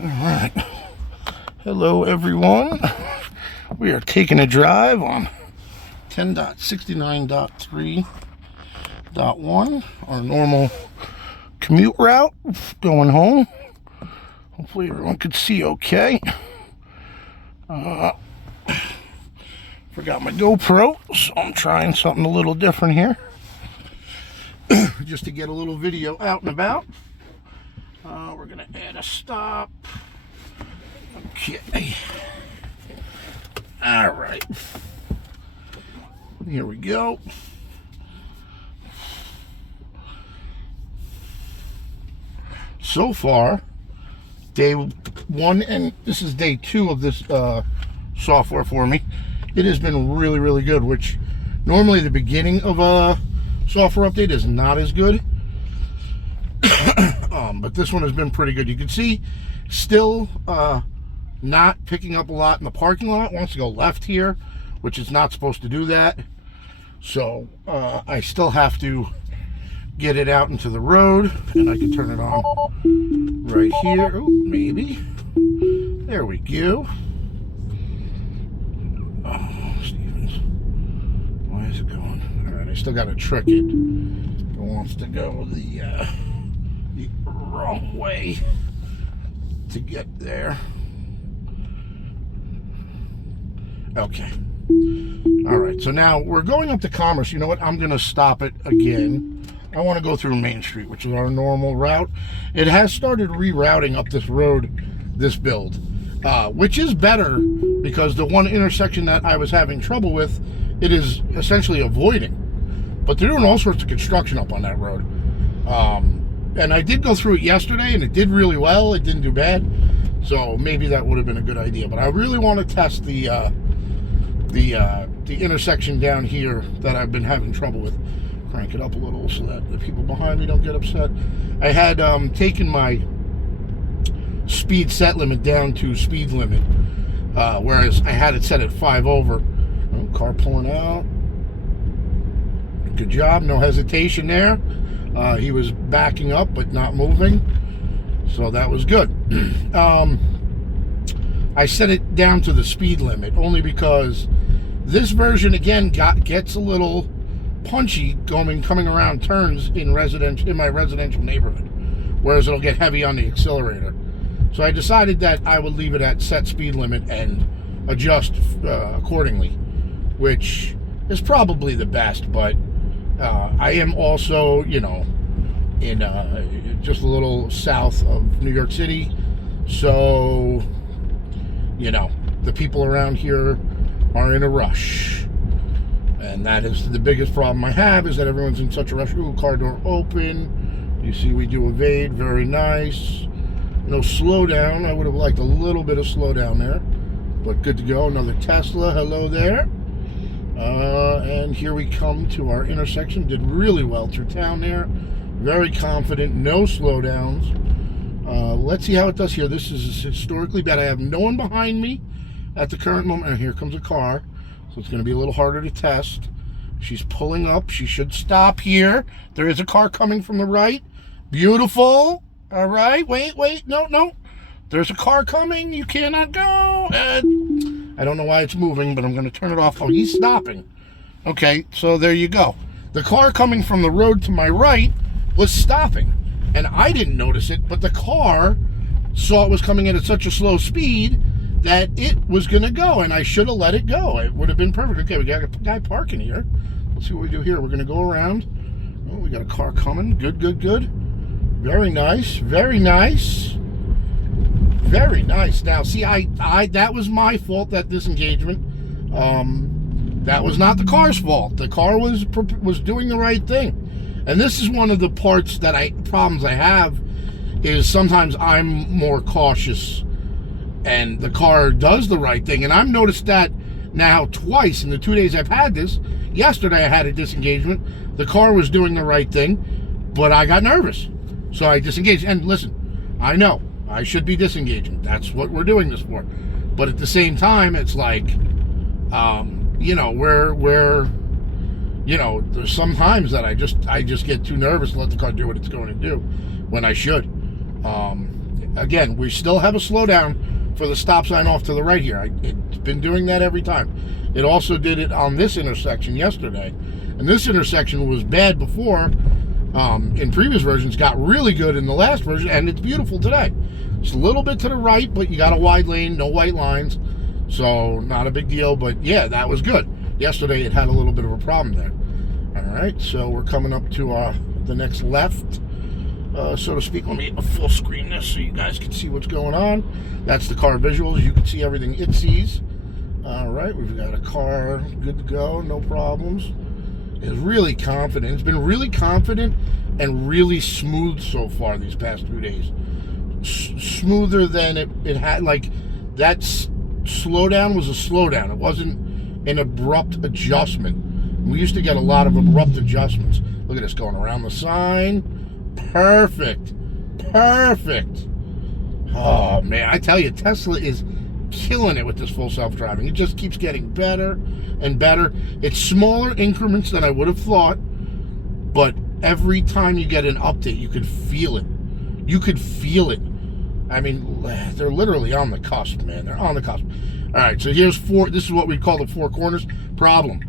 All right. Hello, everyone. We are taking a drive on 10.69.3.1, our normal commute route going home. Hopefully everyone could see okay. Forgot my GoPro, so I'm trying something a little different here. Just to get a little video out and about. We're going to add a stop. Okay. All right. Here we go. So far, day one, and this is day two of this software for me. It has been really, really good, which normally the beginning of a software update is not as good. But this one has been pretty good. You can see still not picking up a lot in the parking lot. It wants to go left here, which is not supposed to do that. So I still have to get it out into the road, and I can turn it on right here. Oh, maybe. There we go. Oh, Stevens. Why is it going? All right, I still got to trick it. It wants to go the wrong way to get there. Okay. All right, so now we're going up to Commerce. You know what? I'm going to stop it again. I want to go through Main Street, which is our normal route. It has started rerouting up this road, this build, which is better because the one intersection that I was having trouble with, it is essentially avoiding. But they're doing all sorts of construction up on that road. And I did go through it yesterday, and it did really well. It didn't do bad. So maybe that would have been a good idea. But I really want to test the intersection down here that I've been having trouble with. Crank it up a little so that the people behind me don't get upset. I had taken my speed set limit down to speed limit, whereas I had it set at 5 over. Oh, car pulling out. Good job, no hesitation there. He was backing up but not moving, so that was good. I set it down to the speed limit only because this version again gets a little punchy coming around turns in my residential neighborhood, whereas it'll get heavy on the accelerator. So I decided that I would leave it at set speed limit and adjust accordingly, which is probably the best. But I am also, in just a little south of New York City, so the people around here are in a rush. And that is the biggest problem I have, is that everyone's in such a rush. Ooh, car door open. You see we do evade. Very nice. No slowdown. I would have liked a little bit of slowdown there. But good to go. Another Tesla. Hello there. And here we come to our intersection. Did really well through town there. Very confident. No slowdowns. Let's see how it does here. This is historically bad. I have no one behind me at the current moment. And here comes a car. So it's going to be a little harder to test. She's pulling up. She should stop here. There is a car coming from the right. Beautiful. All right. Wait. No. There's a car coming. You cannot go. I don't know why it's moving, but I'm going to turn it off. Oh, he's stopping. Okay, so there you go. The car coming from the road to my right was stopping. And I didn't notice it, but the car saw it was coming in at such a slow speed that it was going to go, and I should have let it go. It would have been perfect. Okay, we got a guy parking here. Let's see what we do here. We're going to go around. Oh, we got a car coming. Good. Very nice. Very nice. Now, see, I that was my fault, that disengagement. That was not the car's fault. The car was doing the right thing. And this is one of the problems I have, is sometimes I'm more cautious and the car does the right thing. And I've noticed that now twice in the 2 days I've had this. Yesterday I had a disengagement. The car was doing the right thing, but I got nervous. So I disengaged. And listen, I know I should be disengaging. That's what we're doing this for. But at the same time, it's like, there's some times that I just get too nervous to let the car do what it's going to do when I should. again, we still have a slowdown for the stop sign off to the right here. It's been doing that every time. It also did it on this intersection yesterday. And this intersection was bad before, in previous versions, got really good in the last version, and it's beautiful today. It's a little bit to the right, but you got a wide lane, no white lines, so not a big deal. But yeah, that was good. Yesterday it had a little bit of a problem there. All right, so we're coming up to the next left, so to speak. Let me full screen this so you guys can see what's going on. That's the car visuals. You can see everything it sees. All right, we've got a car good to go, no problems. It's really confident. It's been really confident and really smooth so far these past 2 days. Smoother than it had. Like, that slowdown was a slowdown. It wasn't an abrupt adjustment. We used to get a lot of abrupt adjustments. Look at this going around the sign. Perfect. Perfect. Oh, man, I tell you, Tesla is killing it with this full self-driving. It just keeps getting better and better. It's smaller increments than I would have thought, but every time you get an update, you could feel it. You could feel it. I mean, they're literally on the cusp, man. They're on the cusp. All right, so here's this is what we call the four corners problem.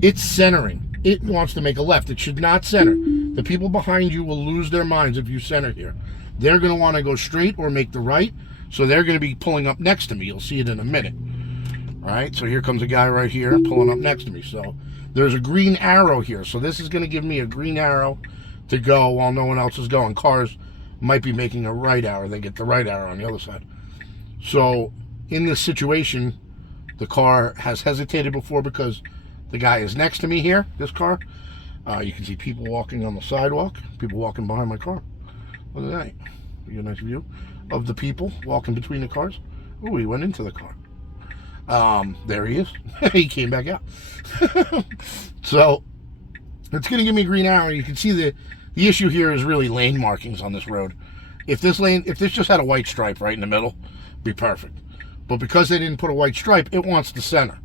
It's centering. It wants to make a left. It should not center. The people behind you will lose their minds if you center here. They're going to want to go straight or make the right, so they're going to be pulling up next to me. You'll see it in a minute. All right, so here comes a guy right here pulling up next to me. So there's a green arrow here. So this is going to give me a green arrow to go while no one else is going. Cars might be making a right arrow. They get the right arrow on the other side. So in this situation, the car has hesitated before because the guy is next to me here, this car. You can see people walking on the sidewalk, people walking behind my car. Look at that. You get a nice view of the people walking between the cars. Oh, he went into the car. There he is. He came back out. So it's going to give me a green arrow. You can see the issue here is really lane markings on this road. If this just had a white stripe right in the middle, it'd be perfect. But because they didn't put a white stripe, it wants to center.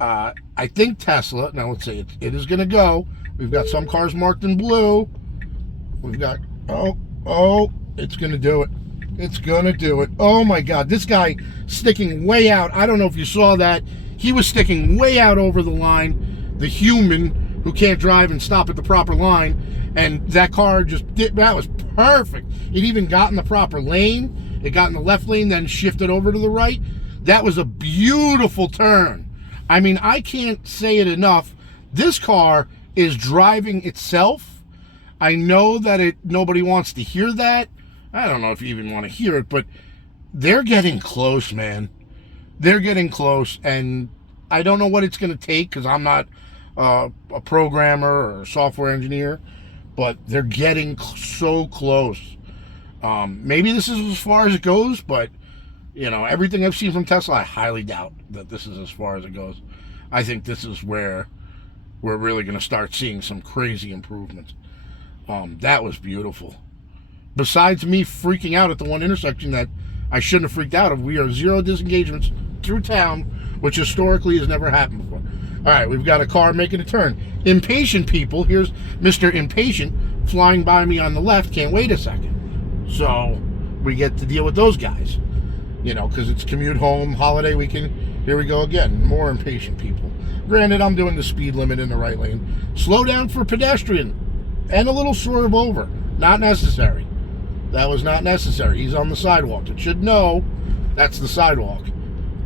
I think Tesla, now let's say it is going to go. We've got some cars marked in blue. We've got, it's going to do it. It's going to do it. Oh my God, this guy sticking way out. I don't know if you saw that. He was sticking way out over the line. The human who can't drive and stop at the proper line. And that car that was perfect. It even got in the proper lane. It got in the left lane, then shifted over to the right. That was a beautiful turn. I mean, I can't say it enough. This car is driving itself. I know that nobody wants to hear that. I don't know if you even want to hear it, but they're getting close, man. They're getting close, and I don't know what it's going to take because I'm not a programmer or a software engineer, but they're getting so close. Maybe this is as far as it goes, but you know, everything I've seen from Tesla, I highly doubt that this is as far as it goes. I think this is where we're really going to start seeing some crazy improvements. That was beautiful. Besides me freaking out at the one intersection that I shouldn't have freaked out of, we are 0 disengagements through town, which historically has never happened before. All right, we've got a car making a turn. Impatient people, here's Mr. Impatient flying by me on the left, can't wait a second. So we get to deal with those guys, you know, because it's commute home, holiday weekend. Here we go again, more impatient people. Granted, I'm doing the speed limit in the right lane. Slow down for pedestrian and a little swerve over. Not necessary. That was not necessary. He's on the sidewalk. It should know that's the sidewalk.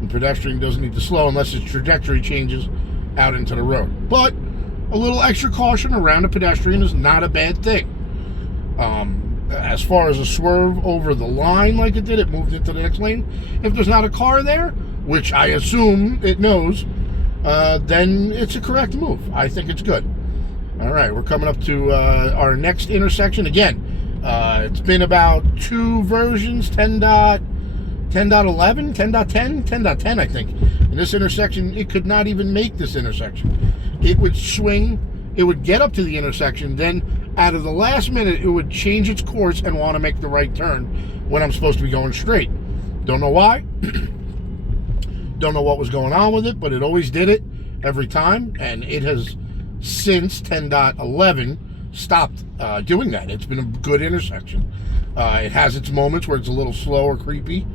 The pedestrian doesn't need to slow unless his trajectory changes out into the road. But a little extra caution around a pedestrian is not a bad thing. As far as a swerve over the line like it did, it moved into the next lane. If there's not a car there, which I assume it knows, then it's a correct move. I think it's good. All right, we're coming up to our next intersection. Again, it's been about 2 versions, 10.11, 10.10, 10.10, I think. In this intersection, it could not even make this intersection. It would swing, it would get up to the intersection, then out of the last minute, it would change its course and want to make the right turn when I'm supposed to be going straight. Don't know why. Don't know what was going on with it, but it always did it every time, and it has since 10.11 stopped doing that. It's been a good intersection. It has its moments where it's a little slow or creepy,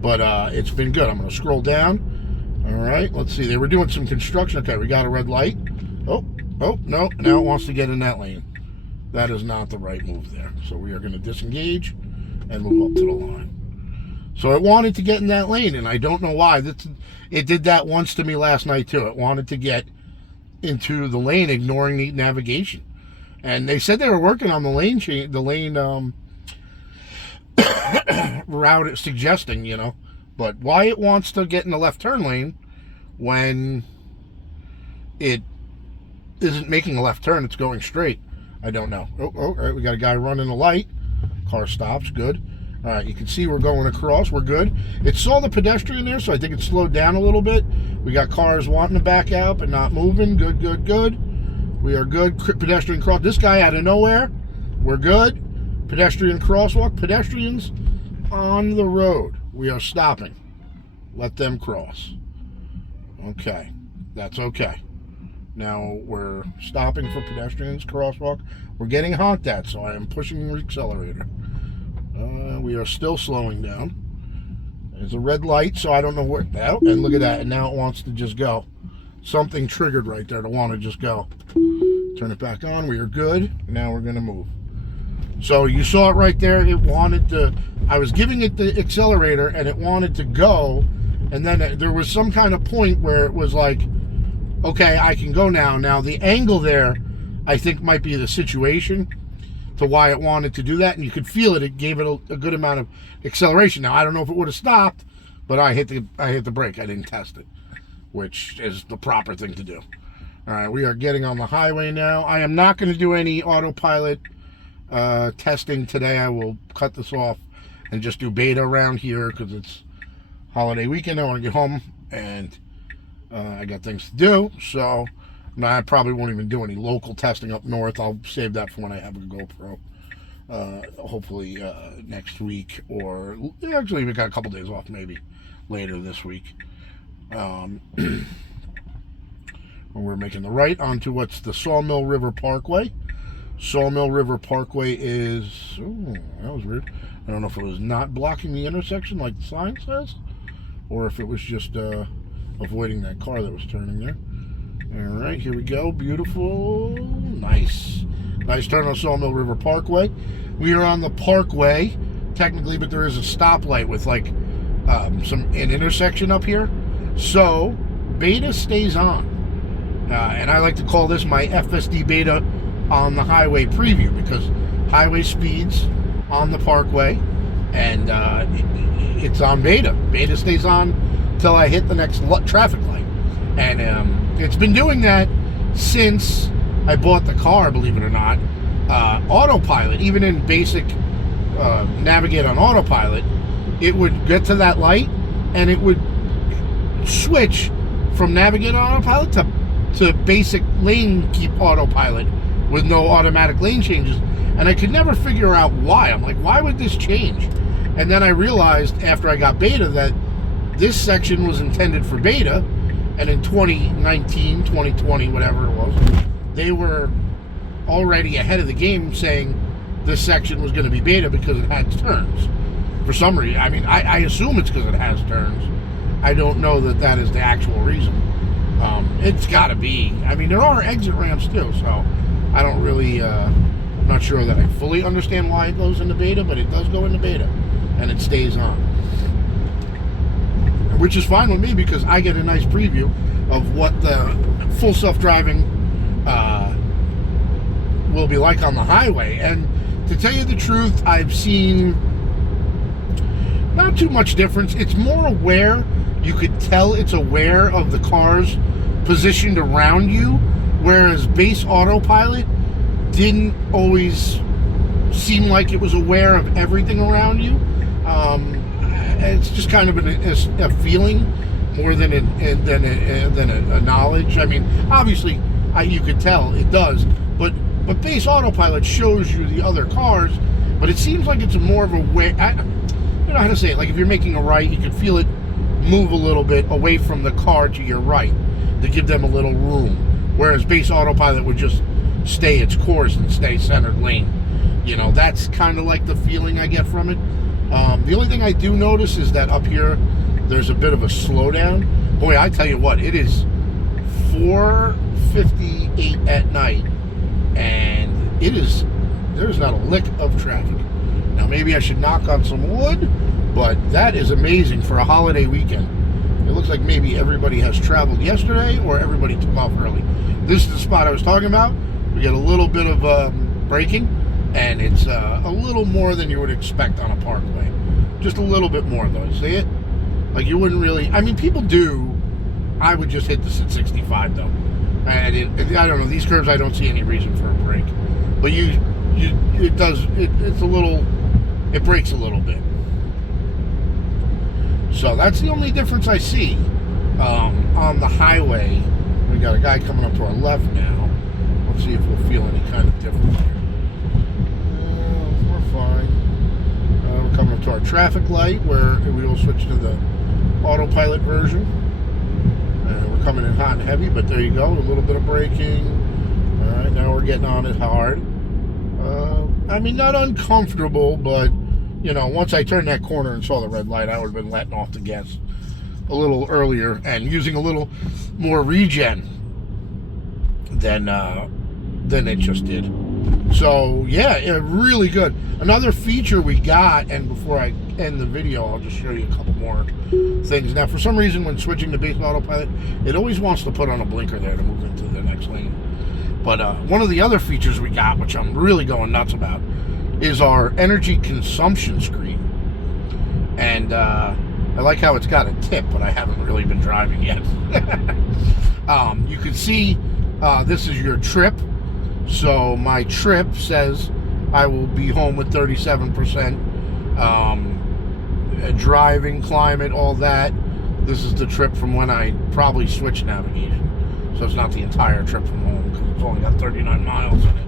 but it's been good. I'm going to scroll down. All right, let's see. They were doing some construction. Okay, we got a red light. Oh, no. Now it wants to get in that lane. That is not the right move there. So we are going to disengage and move up to the line. So it wanted to get in that lane, and I don't know why. It did that once to me last night, too. It wanted to get into the lane, ignoring the navigation. And they said they were working on the lane change, the lane route suggesting, you know. But why it wants to get in the left turn lane when it isn't making a left turn, it's going straight, I don't know. Oh, all right, we got a guy running a light. Car stops, good. All right, you can see we're going across, we're good. It saw the pedestrian there, so I think it slowed down a little bit. We got cars wanting to back out but not moving. Good, good, good. We are good. Pedestrian cross. This guy out of nowhere. We're good. Pedestrian crosswalk. Pedestrians on the road. We are stopping. Let them cross. Okay. That's okay. Now we're stopping for pedestrians crosswalk. We're getting honked at, so I am pushing the accelerator. We are still slowing down. There's a red light, so I don't know where. Oh, and look at that. And now it wants to just go. Something triggered right there to want to just go. Turn it back on. We are good. Now we're going to move. So you saw it right there. It wanted to. I was giving it the accelerator, and it wanted to go. And then there was some kind of point where it was like, okay, I can go now. Now the angle there, I think, might be the situation to why it wanted to do that, and you could feel it. It gave it a good amount of acceleration. Now I don't know if it would have stopped, but I hit the brake. I didn't test it, which is the proper thing to do. All right, we are getting on the highway now. I am not going to do any autopilot testing today. I will cut this off and just do beta around here because it's holiday weekend. I want to get home, and I got things to do, so I probably won't even do any local testing up north. I'll save that for when I have a GoPro. Hopefully next week, or actually we got a couple days off maybe later this week. We're making the right onto what's the Sawmill River Parkway. Sawmill River Parkway is, oh, that was weird. I don't know if it was not blocking the intersection like the sign says, or if it was just avoiding that car that was turning there. All right, here we go. Beautiful. Nice. Nice turn on Sawmill River Parkway. We are on the parkway, technically, but there is a stoplight with like an intersection up here. So, beta stays on. And I like to call this my FSDbeta on the highway preview, because highway speeds on the parkway, and it's on beta. Beta stays on till I hit the next traffic light. And it's been doing that since I bought the car, believe it or not. Autopilot, even in basic navigate on autopilot, it would get to that light and it would switch from navigate on autopilot to basic lane keep autopilot with no automatic lane changes. And I could never figure out why. I'm like, why would this change? And then I realized after I got beta that this section was intended for beta. And in 2019, 2020, whatever it was, they were already ahead of the game saying this section was going to be beta because it had turns. For some reason, I mean, I assume it's because it has turns. I don't know that that is the actual reason. It's got to be. I mean, there are exit ramps too, so I don't really, I'm not sure that I fully understand why it goes into beta, but it does go into beta, and it stays on. Which is fine with me because I get a nice preview of what the full self-driving will be like on the highway. And to tell you the truth, I've seen not too much difference. It's more aware. You could tell it's aware of the cars positioned around you, whereas base autopilot didn't always seem like it was aware of everything around you. It's just kind of a feeling more than a knowledge. I mean, obviously, you could tell it does, but base autopilot shows you the other cars, but it seems like it's more of a way. I don't know how to say it. Like if you're making a right, you can feel it move a little bit away from the car to your right to give them a little room, whereas base autopilot would just stay its course and stay centered lane. You know, that's kind of like the feeling I get from it. The only thing I do notice is that up here, there's a bit of a slowdown. Boy, I tell you what, it is 4:58 at night, and there's not a lick of traffic. Now, maybe I should knock on some wood, but that is amazing for a holiday weekend. It looks like maybe everybody has traveled yesterday or everybody took off early. This is the spot I was talking about. We get a little bit of braking, and it's a little more than you would expect on a parkway. Just a little bit more, though. See it? Like, you wouldn't really... I mean, people do. I would just hit this at 65, though. And I don't know. These curves, I don't see any reason for a brake. But it's a little... It brakes a little bit. So that's the only difference I see on the highway. We got a guy coming up to our left now. Let's see if we'll feel any kind of difference here. We're fine. We're coming up to our traffic light where we will switch to the autopilot version. We're coming in hot and heavy, but there you go. A little bit of braking. All right, now we're getting on it hard. I mean, not uncomfortable, but you know, once I turned that corner and saw the red light, I would have been letting off the gas a little earlier and using a little more regen than it just did. So yeah, really good. Another feature we got, and before I end the video, I'll just show you a couple more things. Now, for some reason, when switching to base autopilot, it always wants to put on a blinker there to move into the next lane. But one of the other features we got, which I'm really going nuts about, is our energy consumption screen. And I like how it's got a tip, but I haven't really been driving yet. You can see this is your trip. So my trip says I will be home with 37%. Driving, climate, all that. This is the trip from when I probably switched navigation. So it's not the entire trip from home, because it's only got 39 miles in it.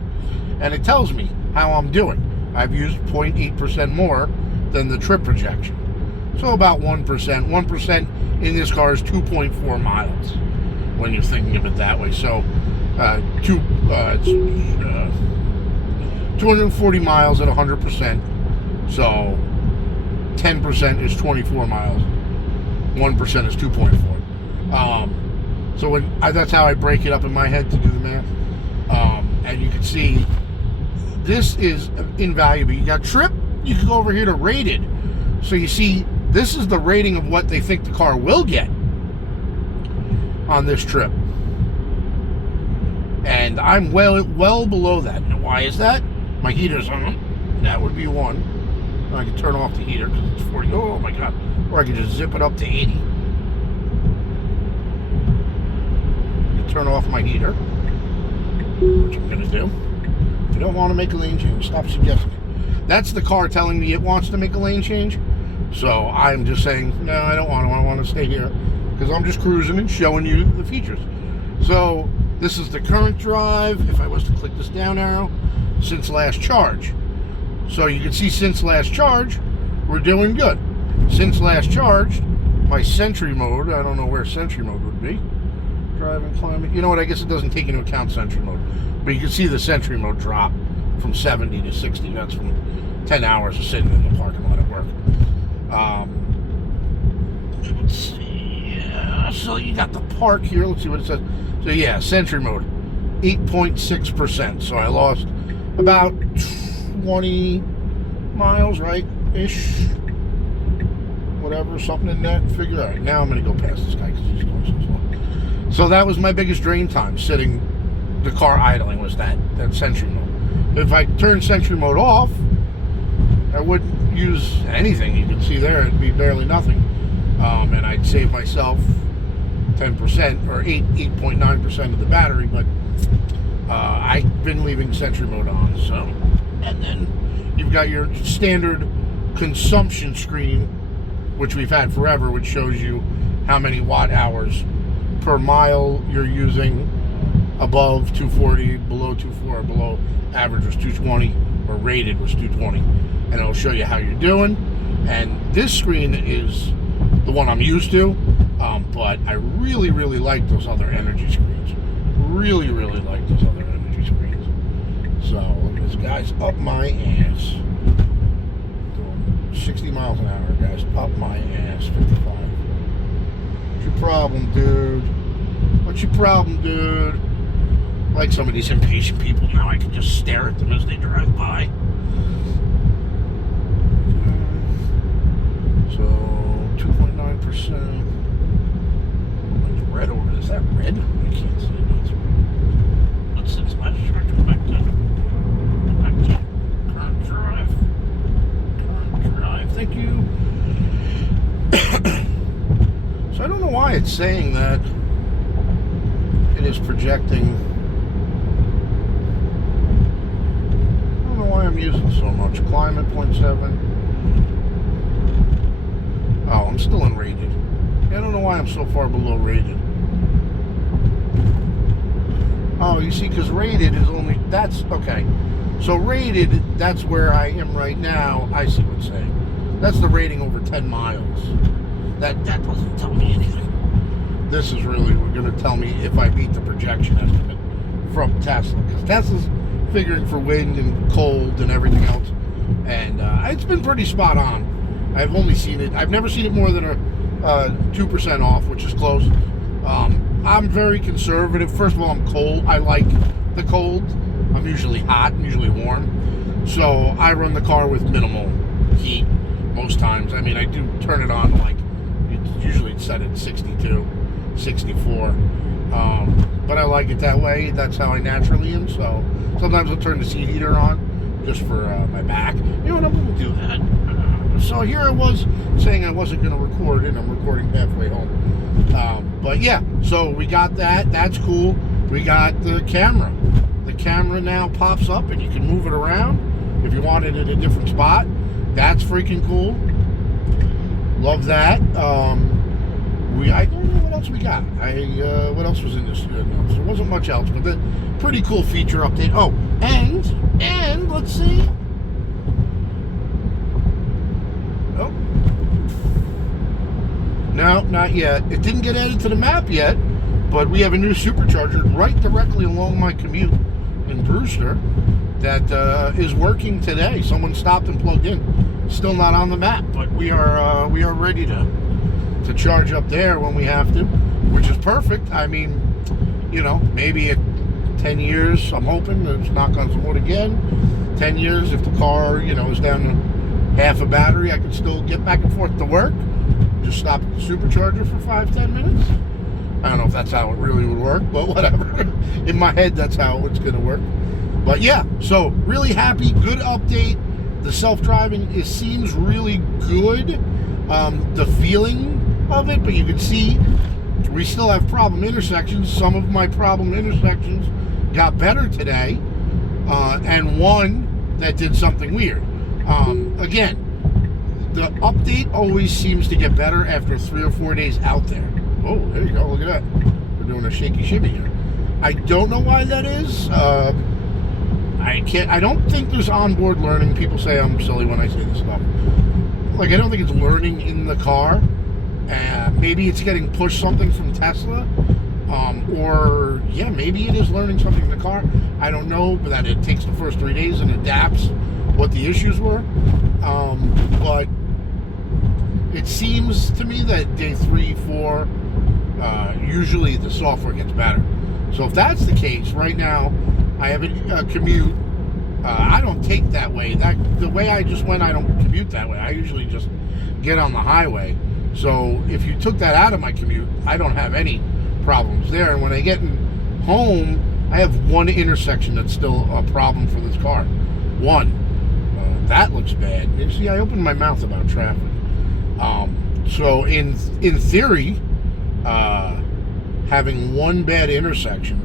And it tells me how I'm doing. I've used 0.8% more than the trip projection. So about 1%. 1% in this car is 2.4 miles when you're thinking of it that way. So it's 240 miles at 100%. So 10% is 24 miles. 1% is 2.4. So that's how I break it up in my head to do the math. And you can see this is invaluable. You got trip, you can go over here to rated. So you see, this is the rating of what they think the car will get on this trip. And I'm well below that. Now, why is that? My heater's on. That would be one. I can turn off the heater because it's 40. Oh my God. Or I can just zip it up to 80. Turn off my heater, which I'm going to do. You don't want to make a lane change. Stop suggesting it. That's the car telling me it wants to make a lane change. So I'm just saying, no, I don't want to. I want to stay here because I'm just cruising and showing you the features. So this is the current drive. If I was to click this down arrow, since last charge. So you can see since last charge, we're doing good. Since last charge, my Sentry mode, I don't know where Sentry mode would be. Driving, climate. You know what? I guess it doesn't take into account Sentry mode. But you can see the Sentry mode drop from 70 to 60. That's from 10 hours of sitting in the parking lot at work. Let's see. Yeah, so you got the park here. Let's see what it says. So yeah, Sentry mode, 8.6%. So I lost about 20 miles, right? Ish. Whatever, something in that figure. All right, now I'm going to go past this guy because he's going so slow. So that was my biggest drain time, sitting, the car idling, was that Sentry mode. If I turn Sentry mode off, I wouldn't use anything. You can see there, it'd be barely nothing. And I'd save myself 10% or 8.9% of the battery, but I've been leaving Sentry mode on. So, and then you've got your standard consumption screen, which we've had forever, which shows you how many watt hours per mile you're using, above 240, below 240, below average was 220, or rated was 220, and it'll show you how you're doing. And this screen is the one I'm used to, but I really like those other energy screens. Really like those other energy screens. So This guy's up my ass. Doing 60 miles an hour, guys. Up my ass. 55. What's your problem, dude? What's your problem, dude? Like some of these impatient people now, I can just stare at them as they drive by. So 2.9%. What's red over there? Is that red? I can't see it. No, it's red. What's this? Last charge. Go back to current drive. Current drive. Thank you. So I don't know why it's saying that it is projecting. I don't know why I'm using so much. Climate 0.7. Oh, I'm still in rated. I don't know why I'm so far below rated. Oh, you see, because rated is only, that's, okay. So rated, that's where I am right now. I see what it's saying. That's the rating over 10 miles. That doesn't tell me anything. This is really going to tell me if I beat the projection estimate from Tesla. Because Tesla's figuring for wind and cold and everything else. And it's been pretty spot on. I've only seen it, I've never seen it more than a 2% off, which is close. I'm very conservative. First of all, I'm cold. I like the cold. I'm usually hot, I'm usually warm. So I run the car with minimal heat most times. I mean, I do turn it on like, usually it's set at 62, 64. But I like it that way. That's how I naturally am. So sometimes I'll turn the seat heater on just for my back. You know what, I'm going to do that. So here I was saying I wasn't going to record, and I'm recording halfway home. But yeah, so we got that. That's cool. We got the camera. The camera now pops up, and you can move it around if you want it at a different spot. That's freaking cool. Love that. I don't know what else we got. What else was in this? No, there wasn't much else, but the pretty cool feature update. Oh, and let's see. Oh. No, not yet. It didn't get added to the map yet, but we have a new supercharger right directly along my commute in Brewster that is working today. Someone stopped and plugged in. Still not on the map, but we are ready to charge up there when we have to, which is perfect. I mean, you know, maybe at 10 years, I'm hoping, let's knock on some wood again, 10 years, if the car, you know, is down to half a battery, I can still get back and forth to work. Just stop at the supercharger for 5-10 minutes. I don't know if that's how it really would work, but whatever. In my head, that's how it's going to work. But yeah, so really happy, good update. The self-driving, it seems really good. The feeling of it, but you can see we still have problem intersections. Some of my problem intersections got better today, and one that did something weird. Again, the update always seems to get better after 3 or 4 days out there. Oh, there you go. Look at that. We're doing a shaky shimmy here. I don't know why that is. I don't think there's onboard learning. People say I'm silly when I say this stuff. Like, I don't think it's learning in the car. Maybe it's getting pushed something from Tesla. Or, yeah, maybe it is learning something in the car. I don't know, but that it takes the first 3 days and adapts what the issues were. But it seems to me that day 3, 4, usually the software gets better. So if that's the case, right now, I have a commute. I don't take that way. The way I just went, I don't commute that way. I usually just get on the highway. So if you took that out of my commute, I don't have any problems there. And when I get home, I have one intersection that's still a problem for this car. One. That looks bad. You see, I opened my mouth about traffic. So in theory, having one bad intersection,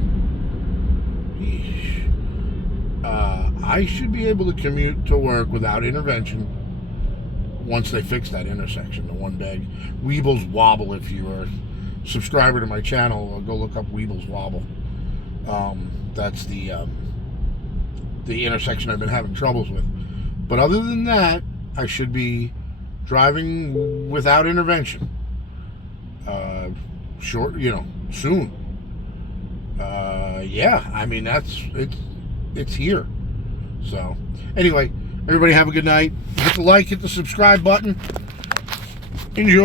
I should be able to commute to work without intervention once they fix that intersection, the one bad. Weebles Wobble, if you are a subscriber to my channel, go look up Weebles Wobble. That's the intersection I've been having troubles with. But other than that, I should be driving without intervention. Soon. Yeah, I mean, it's here. So, anyway, everybody have a good night. Hit the like, hit the subscribe button. Enjoy.